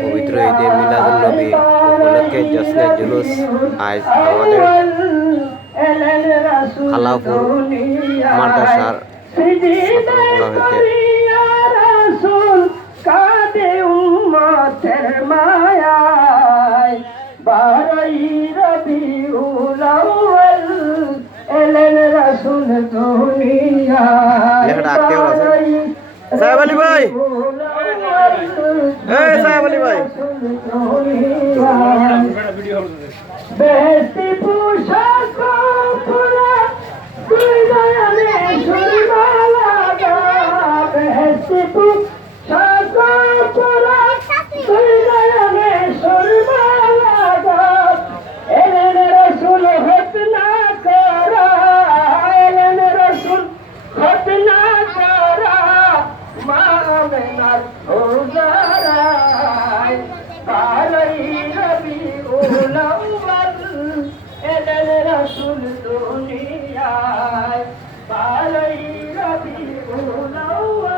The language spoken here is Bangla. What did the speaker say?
পবিত্র ঈদে মিলাদুন্নবী উপলক্ষে জশ্নে জুলুস আজ আমাদের আলাপুর মাদ্রাসার হতে মায়ায় বারই রবি উলাউল এলেন রাসুল দুনিয়া ভাই। এই সাহেব আলী ভাই। মেনার দুনিয়ায় কালাই রবি উলাওয়াল